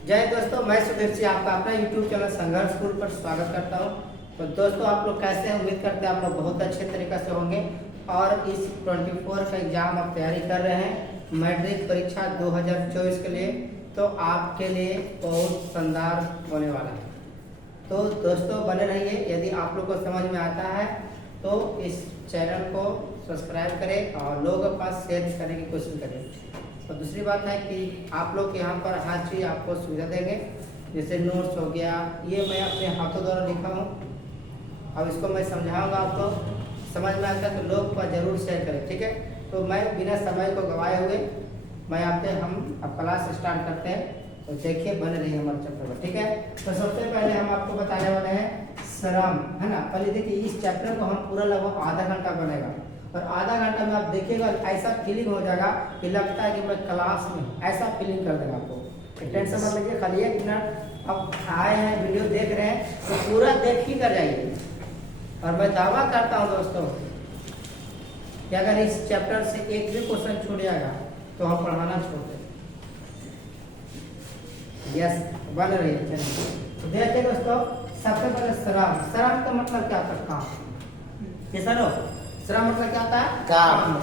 जय दोस्तों, मैं सुधीर सिंह आपका अपना YouTube चैनल संघर्ष स्कूल पर स्वागत करता हूं। तो दोस्तों, आप लोग कैसे हैं? उम्मीद करते हैं आप लोग बहुत अच्छे तरीके से होंगे और इस 24 का एग्जाम आप तैयारी कर रहे हैं मैट्रिक परीक्षा 2024 के लिए। तो आपके लिए बहुत शानदार होने वाला है। तो दोस्तों बने रहिए। यदि आप लोग को समझ में आता है तो इस चैनल को सब्सक्राइब करें और लोगों के पास शेयर करने की कोशिश करें। और दूसरी बात है कि आप लोग यहाँ पर हर चीज़ आपको सुविधा देंगे, जैसे नोट्स हो गया, ये मैं अपने हाथों द्वारा लिखा हूँ। अब इसको मैं समझाऊंगा, आपको समझ में आता है तो लोग पर जरूर शेयर करें, ठीक है। तो मैं बिना समय को गवाए हुए हम अब क्लास स्टार्ट करते हैं। तो देखिए, बने रहिए हमारे चैप्टर पर, ठीक है। तो सबसे पहले हम आपको बताने वाले हैं श्रम, है ना। पहले देखिए, इस चैप्टर को हम पूरा लगभग आधा घंटा बनेगा और आधा घंटा में आप देखिएगा ऐसा फीलिंग हो जाएगा कि लगता है कि मैं क्लास में, ऐसा फीलिंग कर देगा आपको। टेंशन मत लीजिए, खाली 1 मिनट अब आए हैं, वीडियो देख रहे हैं तो पूरा देख ही कर जाइए। और मैं दावा करता हूँ दोस्तों कि अगर इस चैप्टर से एक भी क्वेश्चन छूट जाएगा तो हम पढ़ाना छोड़ दें। यस, बन रही है। तो देखिए दोस्तों, सबसे पहले श्रम। श्रम का मतलब क्या होता है? काम। ये सर, श्रम मतलब क्या होता है? काम।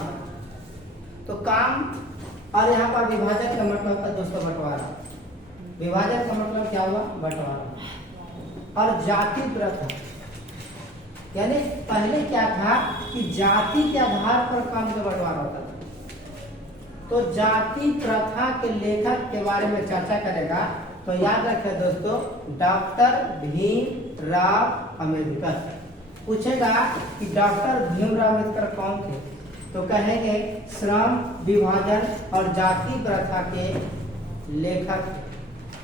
तो काम, और यहाँ पर विभाजन का मतलब होता है दोस्तों बंटवारा। विभाजन का मतलब क्या हुआ? बंटवारा। और जाति प्रथा, यानी पहले क्या था कि जाति के आधार पर काम का बंटवारा होता था। तो जाति प्रथा के लेखक के बारे में चर्चा करेगा। तो याद रखें दोस्तों, डॉक्टर भीमराव अम्बेडकर। पूछेगा कि डॉक्टर भीमराव अम्बेडकर कौन थे? तो कहेंगे श्रम विभाजन और जाति प्रथा के लेखक,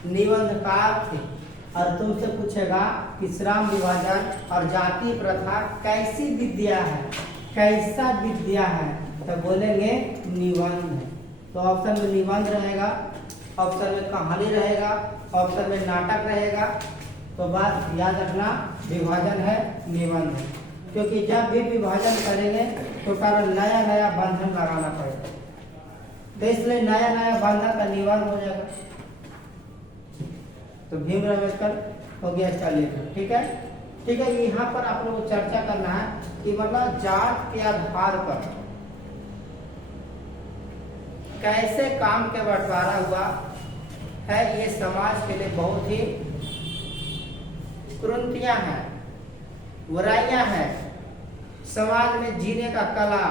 निबंधकार थे। और तुमसे पूछेगा कि श्रम विभाजन और जाति प्रथा कैसी विद्या है, कैसा विद्या है? तो बोलेंगे निबंध। तो ऑप्शन में निबंध रहेगा, ऑप्शन में कहानी रहेगा, ऑप्शन में नाटक रहेगा। तो बात याद रखना, विभाजन है, निबंध है। क्योंकि जब भी विभाजन करेंगे तो कारण नया नया बंधन लगाना पड़ेगा, तो इसलिए नया नया बंधन का निबंध हो जाएगा। तो भीमराव अम्बेडकर हो गया इसका लेखक, ठीक है। ठीक है, यहाँ पर आप लोगों को चर्चा करना है कि मतलब जात के आधार पर कैसे काम के बंटवारा हुआ है। ये समाज के लिए बहुत ही कुरीतियां हैं, बुराइयां हैं, समाज में जीने का कला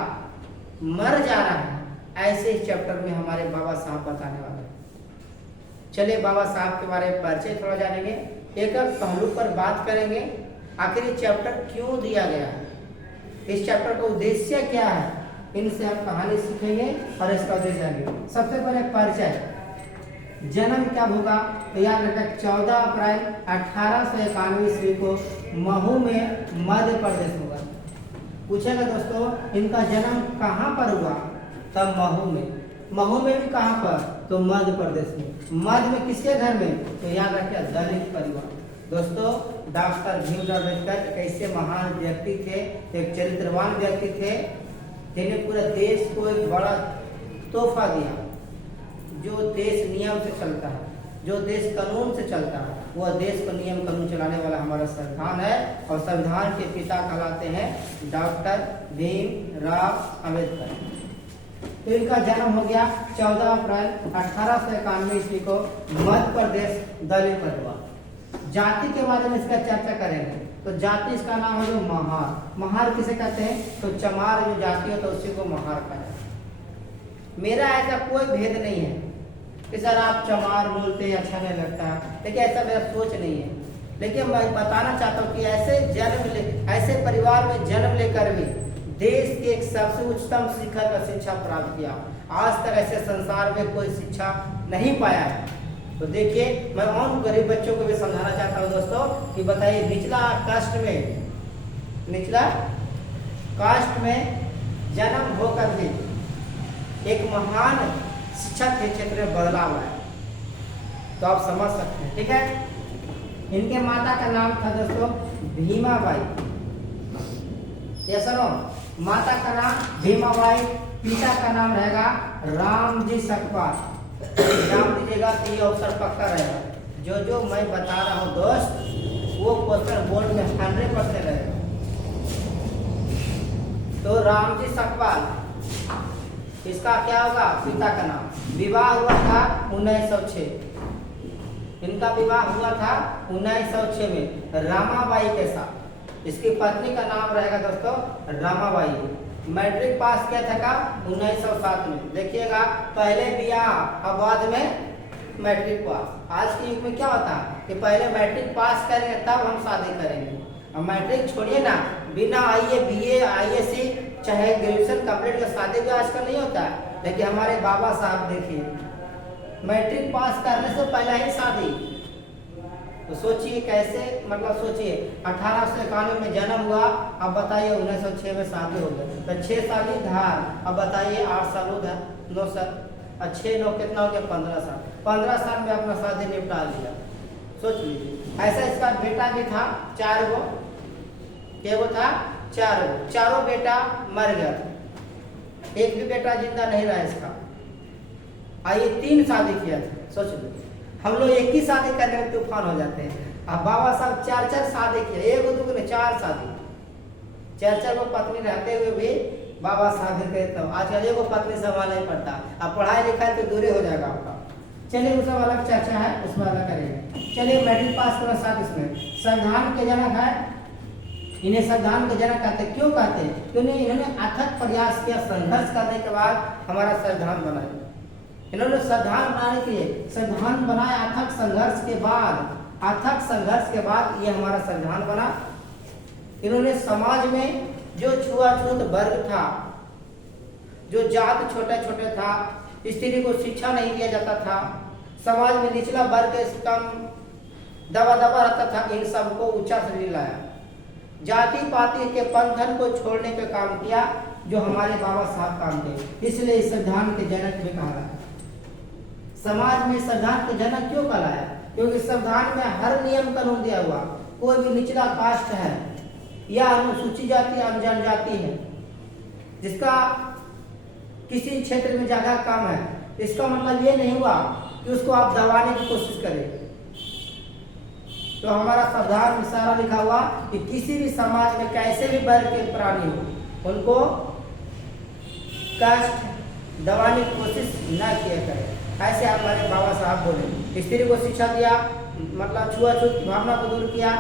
मर जा रहा है। ऐसे इस चैप्टर में हमारे बाबा साहब बताने वाले हैं। चलिए बाबा साहब के बारे में परिचय थोड़ा जानेंगे, एक एक पहलू पर बात करेंगे। आखिर ये चैप्टर क्यों दिया गया है, इस चैप्टर का उद्देश्य क्या है, इनसे हम कहानी सीखेंगे और इसका उद्देश्य जानेंगे। सबसे पहले परिचय। जन्म कब होगा? तो याद रखें 14 अप्रैल 1891 ईस्वी को महू में मध्य प्रदेश होगा। पूछेगा दोस्तों इनका जन्म कहाँ पर हुआ? तब महू में। महू में भी कहाँ पर? तो मध्य प्रदेश में। मध्य में किसके घर में? तो याद रखें दलित परिवार। दोस्तों, डॉक्टर भीमराव अम्बेडकर कैसे महान व्यक्ति थे, एक चरित्रवान व्यक्ति थे, जिन्हें पूरे देश को एक बड़ा तोहफा दिया। जो देश नियम से चलता है, जो देश कानून से चलता है, वह देश को नियम कानून चलाने वाला हमारा संविधान है। और संविधान के पिता कहलाते हैं डॉक्टर भीमराव अम्बेडकर। तो इनका जन्म हो गया 14 अप्रैल 1891 ईस्वी को मध्य प्रदेश, दलित परिवार। जाति के बारे में इसका चर्चा करेंगे। तो जाति इसका नाम है जो महार। महार किसे कहते हैं? तो चमार जो जाति है तो उसी को महार कहते हैं। मेरा ऐसा कोई भेद नहीं है कि सर आप चमार बोलते हैं अच्छा नहीं लगता है, लेकिन ऐसा मेरा सोच नहीं है। लेकिन मैं बताना चाहता हूँ कि ऐसे परिवार में जन्म लेकर भी देश के एक सबसे उच्चतम शिखर पर शिक्षा प्राप्त किया। आज तक ऐसे संसार में कोई शिक्षा नहीं पाया है। तो देखिए, मैं और गरीब बच्चों को भी समझाना चाहता हूँ दोस्तों कि बताइए, निचला कास्ट में जन्म होकर भी एक महान शिक्षा के क्षेत्र में बदलाव है। तो आप समझ सकते हैं, ठीक है। इनके माता का नाम था दोस्तों भीमाबाई। ये सुनो, माता का नाम भीमाबाई, पिता का नाम रहेगा रामजी सकपाल। एग्जाम दीजिएगा तो ये अवसर पक्का रहेगा। जो जो मैं बता रहा हूँ दोस्त, वो क्वेश्चन बोर्ड में 100% रहेगा। तो रामजी सकपाल, इसका क्या होगा? पिता का नाम। विवाह हुआ था 1906, इनका विवाह हुआ था 1906 में रामाबाई के साथ। इसकी पत्नी का नाम रहेगा दोस्तों रामाबाई। मैट्रिक पास किया था का 1907 में। देखिएगा, पहले ब्याह और बाद में मैट्रिक पास। आज के युग में क्या होता है कि पहले मैट्रिक पास करेंगे तब हम शादी करेंगे। अब मैट्रिक छोड़िए ना, बिना आईए बीए आईएससी चाहे ग्रेजुएशन कंप्लीट का शादी भी आजकल नहीं होता है। लेकिन हमारे बाबा साहब देखिए, मैट्रिक पास करने से पहले ही शादी। तो सोचिए कैसे, मतलब सोचिए 1891 में जन्म हुआ, अब बताइए 1906 में शादी हो गई, तो 6 साल ही धार। अब बताइए 8 साल उधर, 9 साल, 6 9 कितना हो गया? 15 साल। 15 साल में अपना शादी निपटा लिया। सोच लीजिए। ऐसा इसका बेटा भी था 4 गो। क्या वो था? 4 गो। चारों बेटा मर गया था, एक भी बेटा जिंदा नहीं रहा इसका। आइए 3 शादी किया था। सोच लीजिए, हम लोग एक ही शादी करने में तूफान हो जाते हैं। अब बाबा साहब 4 शादी किए, 1 2 ने 4 शादी। 4 गो पत्नी रहते हुए भी बाबा शादी करते हो। आजकल एगो पत्नी संभालना नहीं पड़ता। अब पढ़ाई लिखाई तो दूर हो जाएगा आपका। चलिए उस अलग चर्चा है, उसमें अलग करेंगे। चलिए मैट्रिक पास करना साथ। इसमें संविधान के जनक है, इन्हें संविधान के जनक कहते हैं। क्यों कहते हैं? क्योंकि इन्होंने अथक प्रयास किया, संघर्ष करने के बाद हमारा संविधान बना। इन्होंने संविधान बनाने के लिए संविधान बनाया, अथक संघर्ष के बाद, अथक संघर्ष के बाद ये हमारा संविधान बना। इन्होंने समाज में जो छुआछूत वर्ग था, जो जात छोटे छोटे था, स्त्री को शिक्षा नहीं दिया जाता था, समाज में निचला वर्ग कम दबा दबा रहता था, इन सबको ऊंचा श्रेणी लाया। जाति पाति के बंधन को छोड़ने का काम किया, जो हमारे बाबा साहब काम किए। इसलिए इस संविधान के जनक भी कहा है। समाज में संविधान के जनक क्यों कहलाया? क्योंकि संविधान में हर नियम कानून दिया हुआ। कोई भी निचला कास्ट है या अनुसूचित जाति या जनजाति है, जिसका किसी क्षेत्र में ज्यादा कम है, इसका मतलब ये नहीं हुआ कि उसको आप दबाने की कोशिश करें। तो हमारा संविधान में सारा लिखा हुआ कि किसी भी समाज में कैसे भी वर्ग के प्राणी हो, उनको कष्ट दबाने की कोशिश न किया करें। ऐसे हमारे बाबा साहब बोले। स्त्री को शिक्षा दिया, मतलब छुआछूत की भावना को दूर किया,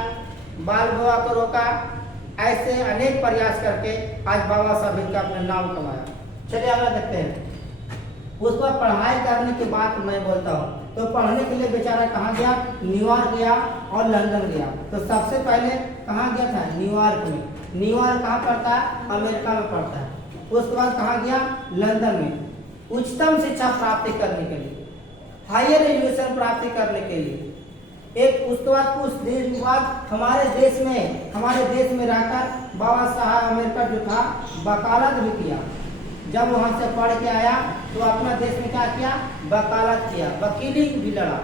बाल विवाह को रोका। ऐसे अनेक प्रयास करके आज बाबा साहब इनका अपना नाम कमाया। चलिए अगला देखते हैं। उसको पढ़ाई करने की बात मैं बोलता हूँ, तो पढ़ने के लिए बेचारा कहाँ गया? न्यूयॉर्क गया और लंदन गया। तो सबसे पहले कहाँ गया था? न्यूयॉर्क में। न्यूयॉर्क कहाँ पड़ता है? अमेरिका में पड़ता है। उसके बाद कहाँ गया? लंदन में, उच्चतम शिक्षा प्राप्ति करने के लिए, हायर एजुकेशन प्राप्ति करने के लिए। एक उसके बाद कुछ देर बाद हमारे देश में रहकर बाबा साहब अमेरिका जो था वकालत भी किया। जब वहां से पढ़ के आया तो अपना देश में क्या किया? वकालत किया, वकीली भी लड़ा।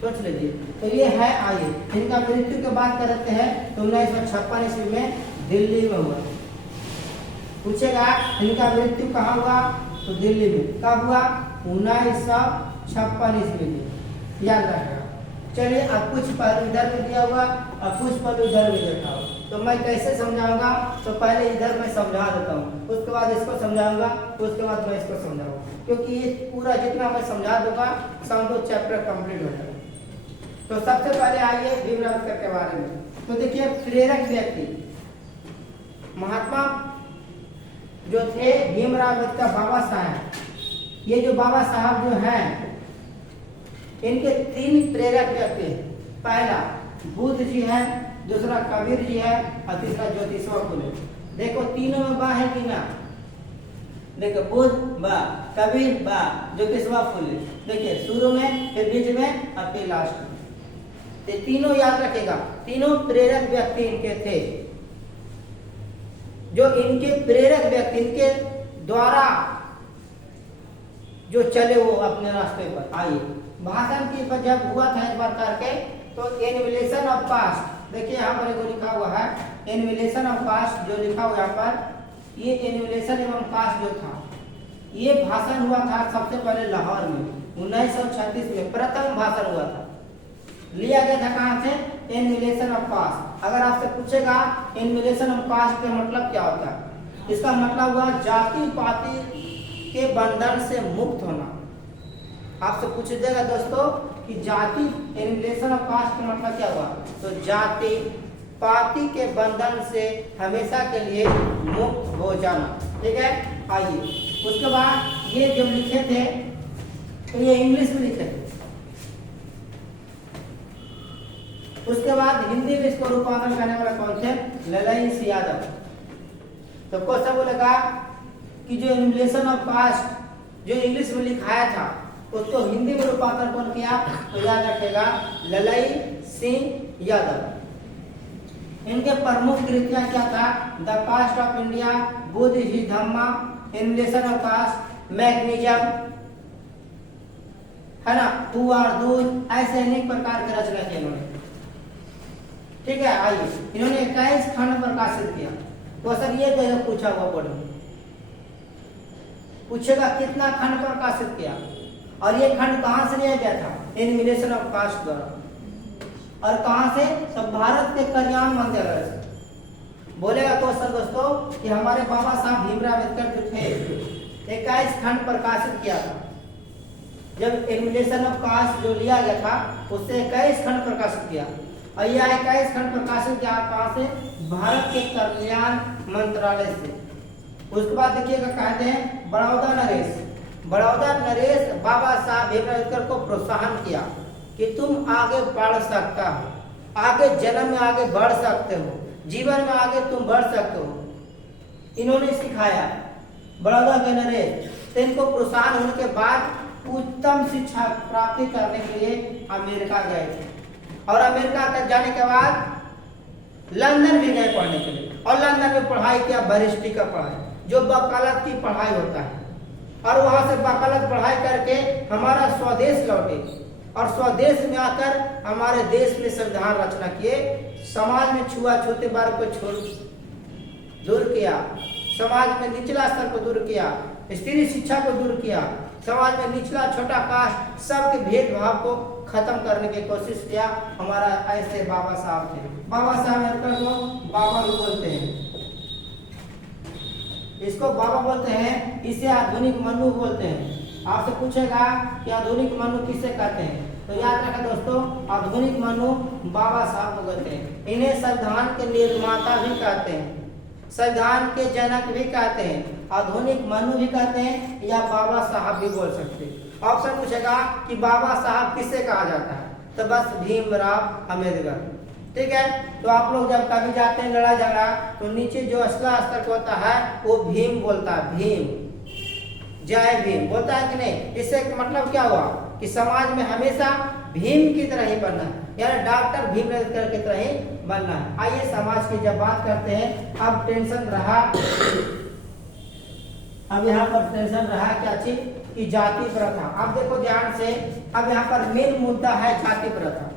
सोच लीजिए। तो ये है। आइए इनका मृत्यु की बात करते हैं तो 1956 ईस्वी में दिल्ली में हुआ। पूछेगा इनका मृत्यु कहाँ हुआ? तो दिल्ली में। कब हुआ? 1956 ईस्वी में, याद रखना। चलिए अब कुछ पहलू इधर में दिया हुआ और कुछ पहलू इधर में देखा हुआ। तो मैं कैसे समझाऊंगा? तो पहले इधर मैं समझा देता हूँ, उसके बाद इसको समझाऊंगा, उसके बाद मैं इसको समझाऊंगा। क्योंकि ये पूरा जितना मैं समझा दूंगा, समझो चैप्टर कंप्लीट हो जाएगा। तो सबसे पहले आइए भीमराव अम्बेडकर के बारे में। तो देखिए, प्रेरक व्यक्ति महात्मा जो थे भीमराव अम्बेडकर बाबा साहब। ये जो बाबा साहब जो हैं, इनके 3 प्रेरक व्यक्ति हैं। पहला बुद्ध जी है, दूसरा कबीर जी है और तीसरा ज्योतिषवा फुले। देखो तीनों में बा है कि ना? देखो बुद्ध बा, कबीर बा, ज्योतिषवा फुले। देखिए शुरू में, फिर बीच में और फिर लास्ट में। ये तीनों याद रखेगा। तीनों प्रेरक व्यक्ति इनके थे। जो इनके प्रेरक व्यक्ति, इनके द्वारा जो चले वो अपने रास्ते पर। आइए भाषण की जब हुआ था इस बार करके, तो एनिमिलेशन ऑफ कास्ट। देखिए यहाँ पर जो लिखा हुआ है एनिमिलेशन ऑफ कास्ट, जो लिखा हुआ यहाँ पर, ये एनिमिलेशन एवं कास्ट जो था, ये भाषण हुआ था सबसे पहले लाहौर में 1936 में प्रथम भाषण हुआ था। लिया गया था कहाँ से? एनिमिलेशन ऑफ कास्ट। अगर आपसे पूछेगा एनिमिलेशन ऑफ कास्ट का मतलब क्या होता है, इसका मतलब हुआ जाति पाति के बंधन से मुक्त होना। आपसे पूछ देगा दोस्तों कि जाति एनिमिलेशन ऑफ कास्ट का मतलब क्या हुआ, तो जाति पाति के बंधन से हमेशा के लिए मुक्त हो जाना। ठीक है, आइए उसके बाद ये जब लिखे थे तो ये इंग्लिश में लिखे थे, उसके बाद हिंदी में इसको रूपांतरण करने वाला कौन थे? ललई सिंह यादव। तो क्वेश्चन बोलेगा कि जो एनिमिलेशन ऑफ कास्ट जो इंग्लिश में लिखाया था उसको हिंदी में रूपांतरण कौन किया? तो याद रखेगा ललई सिंह यादव। इनके प्रमुख कृतियां क्या था? The caste of India, Buddha his Dhamma, annihilation of caste, मैग्नीजम, है ना, हु आर दूध, ऐसे अनेक प्रकार की रचना की इन्होंने। ठीक है, आइए इन्होंने 21 खंड प्रकाशित किया। तो सर ये तो पूछा हुआ बोर्ड में पूछेगा कितना खंड प्रकाशित किया, और ये खंड कहां से लिया गया था? एनिमिलेशन ऑफ कास्ट द्वारा। और कहां से? सब भारत के कल्याण मंत्रालय से। बोलेगा तो सर दोस्तों कि हमारे बाबा साहब भीमराव अम्बेडकर जो थे 21 खंड प्रकाशित किया था। जब एनिमिलेशन ऑफ कास्ट जो लिया गया था उससे 21 खंड प्रकाशित किया, और यह 21 खंड प्रकाशित किया कहां से? भारत के कल्याण मंत्रालय से। उसके बाद देखिएगा कहते हैं बड़ौदा नरेश बाबा साहब भीमराव अम्बेडकर को प्रोत्साहन किया कि तुम आगे बढ़ सकता हो, आगे जन्म में आगे बढ़ सकते हो, जीवन में आगे तुम बढ़ सकते हो। इन्होंने सिखाया बड़ौदा के नरेश। तो इनको प्रोत्साहन होने के बाद उत्तम शिक्षा प्राप्ति करने के लिए अमेरिका गए थे, और अमेरिका तक जाने के बाद लंदन भी गए पढ़ने के लिए, और लंदन में पढ़ाई किया बैरिस्ट्री का पढ़ाई, जो वकालत की पढ़ाई होता है। और वहां से वकालत पढ़ाई करके हमारा स्वदेश लौटे, और स्वदेश में आकर हमारे देश में संविधान रचना किए, समाज में छुआछूत वर्ग को दूर किया, समाज में निचला स्तर को दूर किया, स्त्री शिक्षा को दूर किया, समाज में निचला छोटा कास्ट सबके भेदभाव को खत्म करने की कोशिश किया। हमारा ऐसे बाबा साहब थे। बाबा साहब अम्बेडकर को बाबा भी बोलते हैं, इसको बाबा बोलते हैं, इसे आधुनिक मनु बोलते हैं। आपसे पूछेगा कि आधुनिक मनु किसे कहते हैं, तो याद रखें दोस्तों आधुनिक मनु बाबा साहब को कहते हैं। इन्हें संविधान के निर्माता भी कहते हैं, संविधान के जनक भी कहते हैं, आधुनिक मनु भी कहते हैं, या बाबा साहब भी बोल सकते हैं। ऑप्शन पूछेगा कि बाबा साहब किसे कहा जाता है, तो बस भीमराव अम्बेडकर। ठीक है, तो आप लोग जब कभी जाते हैं लड़ा झगड़ा तो नीचे जो असला स्तर होता है वो भीम बोलता है, भीम, जय भीम बोलता है कि नहीं। इससे मतलब क्या हुआ कि समाज में हमेशा भीम की तरह ही बनना है, यानी डॉक्टर भीम अम्बेडकर की तरह ही बनना है। आइए समाज की जब बात करते हैं, अब टेंशन रहा, अब यहाँ पर टेंशन रहा क्या चीज की जाति प्रथा। अब देखो ध्यान से, अब यहाँ पर मेन मुद्दा है जाति प्रथा।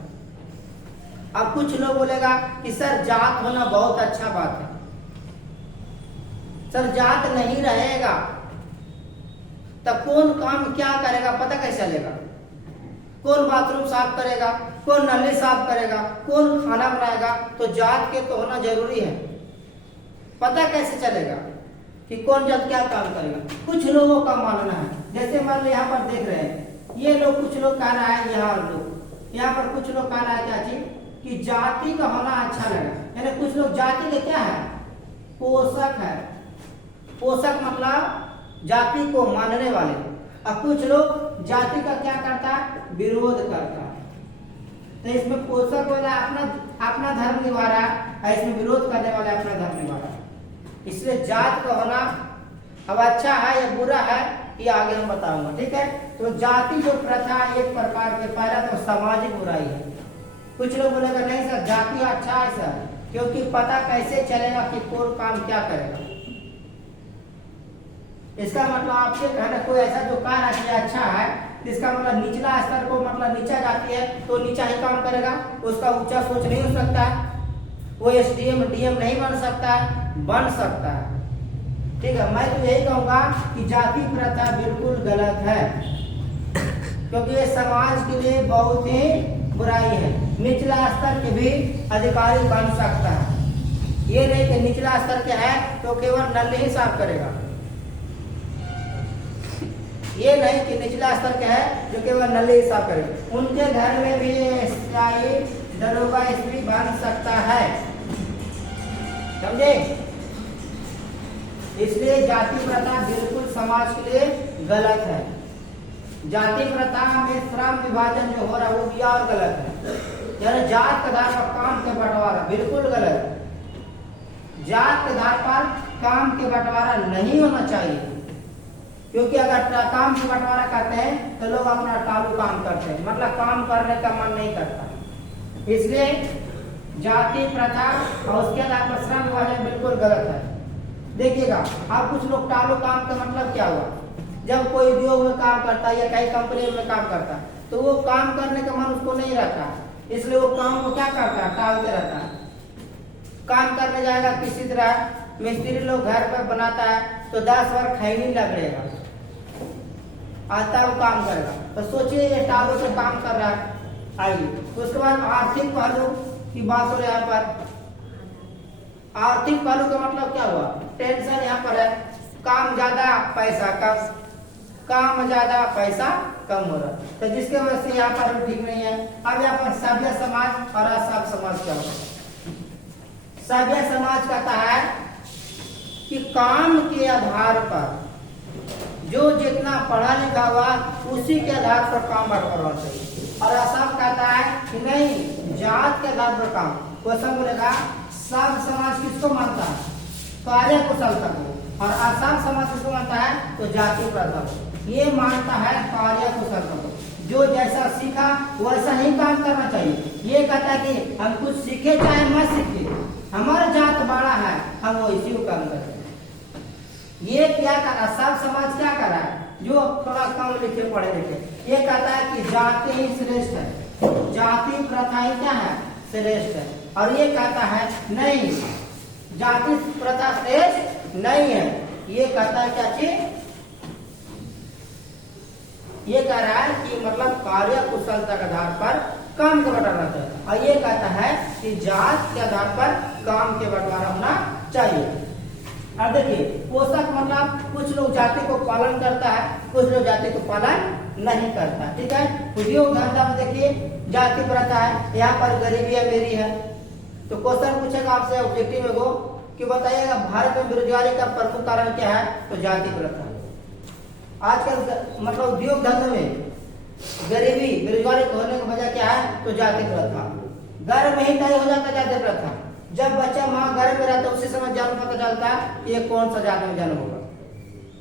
अब कुछ लोग बोलेगा कि सर जात होना बहुत अच्छा बात है, सर जात नहीं रहेगा तब कौन काम क्या करेगा पता कैसे चलेगा? कौन बाथरूम साफ करेगा, कौन नली साफ करेगा, कौन खाना बनाएगा? तो जात के तो होना जरूरी है। पता कैसे चलेगा कि कौन जात क्या काम करेगा? कुछ लोगों का मानना है, जैसे मान लो यहाँ पर देख रहे हैं, ये लोग कुछ लोग कह रहा है, यहाँ पर कुछ लोग कह रहा है क्या चीज कि जाति का होना अच्छा लगा, यानी कुछ लोग जाति के क्या है? पोषक है। पोषक मतलब जाति को मानने वाले, और कुछ लोग जाति का क्या करता है? विरोध करता है। तो इसमें पोषक वाला अपना धर्म निभा रहा है, इसमें विरोध करने वाले अपना धर्म निभा रहा है। इसलिए जात का होना अब अच्छा है या बुरा है ये आगे हम बताऊंगा। ठीक है, तो जाति जो प्रथा एक प्रकार के पहला तो सामाजिक बुराई है। कुछ लोग बोलेगा नहीं सर जाति अच्छा है सर, क्योंकि पता कैसे चलेगा कि कौन काम क्या करेगा। इसका मतलब आपसे कहना कोई ऐसा जो कार्य है अच्छा है, इसका मतलब निचला स्तर को मतलब नीचा जाती है तो नीचा ही काम करेगा, उसका ऊंचा सोच नहीं हो सकता, वो एसडीएम डीएम नहीं बन सकता है, बन सकता है। ठीक है, मैं तो यही कहूँगा कि जाति प्रथा बिल्कुल गलत है, क्योंकि ये समाज के लिए बहुत ही बुराई है। निचला स्तर के भी अधिकारी बन सकता है, ये नहीं कि निचला स्तर के है तो केवल नल ही साफ करेगा, ये नहीं कि निचला स्तर के है जो केवल नल ही साफ करेगा। उनके घर में भी एसआई दरोगा एसपी बन सकता है, समझे। इसलिए जाति प्रथा बिल्कुल समाज के लिए गलत है। जाति प्रथा में श्रम विभाजन जो हो रहा है वो भी और गलत है। यानी जात के आधार पर काम के बंटवारा बिल्कुल गलत है। जात के आधार पर काम के बंटवारा नहीं होना चाहिए, क्योंकि अगर काम के बंटवारा करते हैं तो लोग अपना टालू काम करते हैं, मतलब काम करने का मन नहीं करता। इसलिए जाति प्रथा और उसके आधार पर श्रम विभाजन बिल्कुल गलत है। देखिएगा, आप कुछ लोग टालू काम का मतलब क्या हुआ, जब कोई उद्योग में काम करता है या कई कंपनी में काम करता है तो वो काम करने का मन उसको नहीं रहता, इसलिए वो काम को क्या करता है, टालते रहता है। काम करने जाएगा किसी तरह, मिस्त्री लोग घर पर बनाता है तो 10 बार खैनी लगेगा, आता वो काम करेगा। तो सोचिए ये टालू से काम कर रहा है। आइए उसके बाद आर्थिक पहलू की बात हो रही है। यहाँ पर आर्थिक पहलू का मतलब क्या हुआ, टेंशन यहाँ पर है, काम ज्यादा पैसा कम, काम ज्यादा पैसा कम हो रहा है, तो जिसके वजह से यहाँ पर ठीक नहीं है। अब यहाँ पर सभ्य समाज और असभ्य समाज क्या होगा। सभ्य समाज कहता है कि काम के आधार पर जो जितना पढ़ा लिखा हुआ उसी के आधार पर काम करना चाहिए, और असभ्य कहता है कि नहीं, जात के आधार पर काम। क्वेश्चन बोलेगा सभ्य समाज किसको मानता है, कार्य कुशलता को, और असभ्य समाज किसको मानता है, तो जाति प्रथा को। ये मानता है कार्य कुशलता को, जो जैसा सीखा वैसा ही काम करना चाहिए। ये कहता है कि हम कुछ सीखे चाहे मत सीखे, हमारा जात बड़ा है, हम वो इसी को काम करें। ये क्या कर रहा, सब समाज क्या कर रहा है, जो थोड़ा कम लिखे पढ़े लिखे, ये कहता है कि जाति ही श्रेष्ठ है, जाति प्रथा ही क्या है, श्रेष्ठ है। और ये कहता है नहीं, जाति प्रथा श्रेष्ठ नहीं है। ये कहता है क्या चीज, ये कह रहा है कि मतलब कार्य कुशलता के आधार पर काम का बंटवारा चाहिए, और ये कहता है कि जात के आधार पर काम के बंटवारा होना चाहिए। अब देखिए, पोषक मतलब कुछ लोग जाति को पालन करता है, कुछ लोग जाति को पालन नहीं करता, ठीक है। उद्योग धंधा में देखिए जाति प्रथा है, यहाँ पर गरीबी अमीरी है। तो क्वेश्चन पूछेगा आपसे ऑब्जेक्टिव में वो कि बताइएगा भारत में बेरोजगारी का प्रमुख कारण क्या है, तो जाति प्रथा। आजकल मतलब उद्योग धंधे में गरीबी बेरोजगारी होने की वजह क्या है, तो जाति प्रथा। गर्भ में ही तय हो जाता जाति प्रथा, जब बच्चा माँ गर्भ में रहता है उसी समय जन्म पता चलता है कि ये कौन सा जाति में जन्म होगा।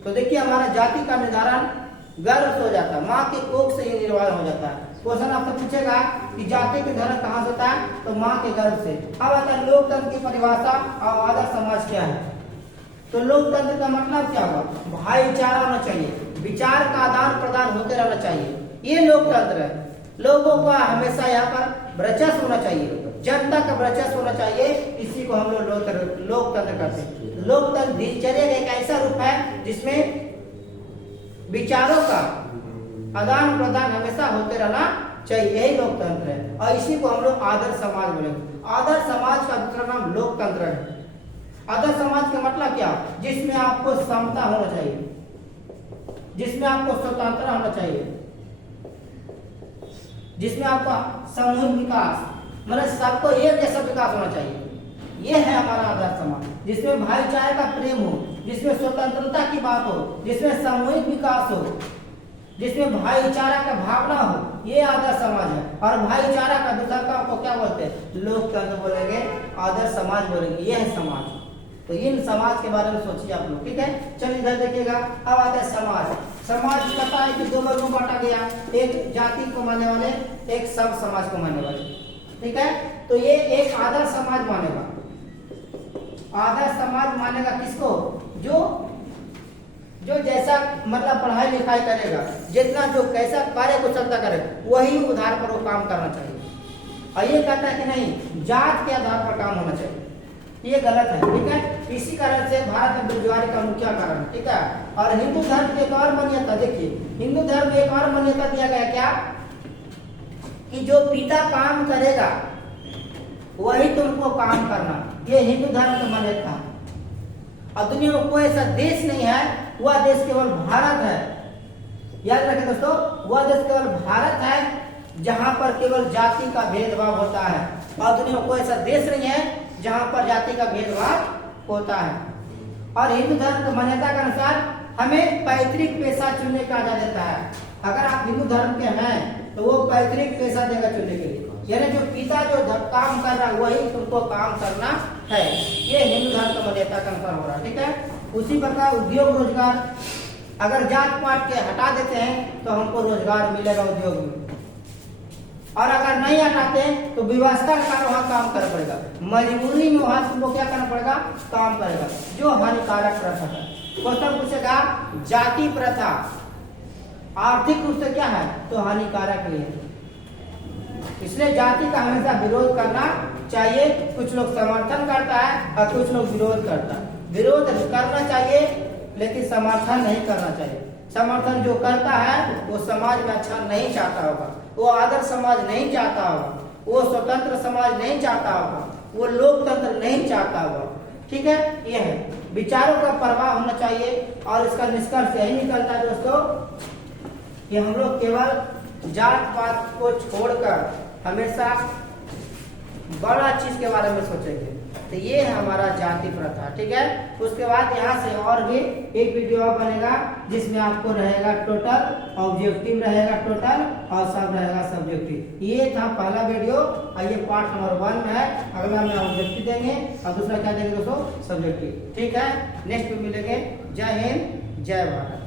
तो देखिए हमारा जाति का निर्धारण गर्भ से हो जाता है, माँ के कोख से ये निर्धारण हो जाता है। क्वेश्चन आपसे पूछेगा कि जाति के निर्धारण कहाँ से होता है, तो माँ के गर्भ से। अब आता है लोकतंत्र की परिभाषा और आदर्श समाज क्या है। तो लोकतंत्र का मतलब क्या हुआ, भाईचारा होना चाहिए, विचार का आदान प्रदान होते रहना चाहिए, ये लोकतंत्र है। लोगों का हमेशा यहाँ पर वर्चस्व होना चाहिए, जनता का वर्चस्व होना चाहिए, इसी को हम लोग लोकतंत्र करते हैं। लोकतंत्र दिनचर्या का एक ऐसा रूप है जिसमें विचारों का आदान प्रदान हमेशा होते रहना चाहिए, यही लोकतंत्र है। और इसी को हम लोग आदर्श समाज बोलेंगे। आदर्श समाज का दूसरा नाम लोकतंत्र है। आदर्श समाज का मतलब क्या, जिसमें आपको समता होना चाहिए, जिसमें आपको स्वतंत्रता होना चाहिए, जिसमें आपका सामूहिक विकास, मतलब सबको एक जैसा विकास होना चाहिए। यह है हमारा आदर्श समाज, जिसमें भाईचारे का प्रेम हो, जिसमें स्वतंत्रता की बात हो, जिसमें सामूहिक विकास हो, जिसमें भाईचारा का भावना हो, ये आदर्श समाज है। और भाईचारा का दूसरा काम को क्या बोलते हैं, लोकतंत्र बोलेंगे, आदर्श समाज बोलेंगे, यह है समाज। तो इन समाज के बारे में सोचिए आप लोग, ठीक है। चलिए इधर देखिएगा, अब आता है समाज। समाज कहता है कि दो वर्गों में बांटा गया, एक जाति को मानने वाले, एक सब समाज को मानने वाले, ठीक है। तो ये एक आदर्श समाज मानेगा। आदर्श समाज मानेगा किसको, जो जैसा मतलब पढ़ाई लिखाई करेगा, जितना जो कैसा कार्य कुशलता करे, वही आधार पर वो काम करना चाहिए। और ये कहता है कि नहीं, जात के आधार पर काम होना चाहिए। ये गलत है, ठीक है। इसी कारण से भारत में बेरोजगारी का मुख्य कारण, ठीक है। और हिंदू धर्म की एक और मान्यता देखिए, हिंदू धर्म में एक और मान्यता दिया गया क्या, कि जो पिता काम करेगा वही तुमको काम करना, ये हिंदू धर्म की मान्यता है। और दुनिया में कोई ऐसा देश नहीं है, वह देश केवल भारत है, याद रखें दोस्तों, वह देश केवल भारत है जहां पर केवल जाति का भेदभाव होता है। और दुनिया में कोई ऐसा देश नहीं है जहां पर जाति का भेदभाव होता है। और हिंदू धर्म की मान्यता के अनुसार हमें पैतृक पेशा चुनने का आजादी देता है। अगर आप हिंदू धर्म के हैं तो वो पैतृक पेशा देगा चुनने के लिए, यानी जो पिता जो काम कर रहा है वही तुमको काम करना है। ये हिंदू धर्म की मान्यता के अनुसार हो रहा है, ठीक है। उसी प्रकार उद्योग रोजगार, अगर जात पात के हटा देते हैं तो हमको रोजगार मिलेगा उद्योग में, और अगर नहीं हटाते तो व्यवस्था का वहां काम करना पड़ेगा, मजबूरी में वहां तुमको क्या करना पड़ेगा, काम करेगा, जो हानिकारक प्रथा है। क्वेश्चन पूछेगा जाति प्रथा आर्थिक रूप से क्या है, तो हानिकारक नहीं है, इसलिए जाति का हमेशा विरोध करना चाहिए। कुछ लोग समर्थन करता है और कुछ लोग विरोध करता है। विरोध करना चाहिए लेकिन समर्थन नहीं करना चाहिए। समर्थन जो करता है वो समाज में अच्छा नहीं चाहता होगा, वो आदर्श समाज नहीं चाहता होगा, वो स्वतंत्र समाज नहीं चाहता होगा, वो लोकतंत्र नहीं चाहता होगा, ठीक है। ये है, विचारों का प्रवाह होना चाहिए। और इसका निष्कर्ष यही निकलता है दोस्तों कि हम लोग केवल जात पात को छोड़कर हमेशा बड़ा चीज के बारे में सोचेंगे। तो ये है हमारा जाति प्रथा, ठीक है। उसके बाद यहाँ से और भी एक वीडियो बनेगा जिसमें आपको रहेगा टोटल, ऑब्जेक्टिव रहेगा टोटल, और सब रहेगा सब्जेक्टिव। ये था पहला वीडियो, ये पार्ट नंबर 1 में है। अगला में ऑब्जेक्टिव देंगे और दूसरा क्या देंगे दोस्तों, सब्जेक्टिव, ठीक है। नेक्स्ट में मिलेंगे। जय हिंद, जय भारत।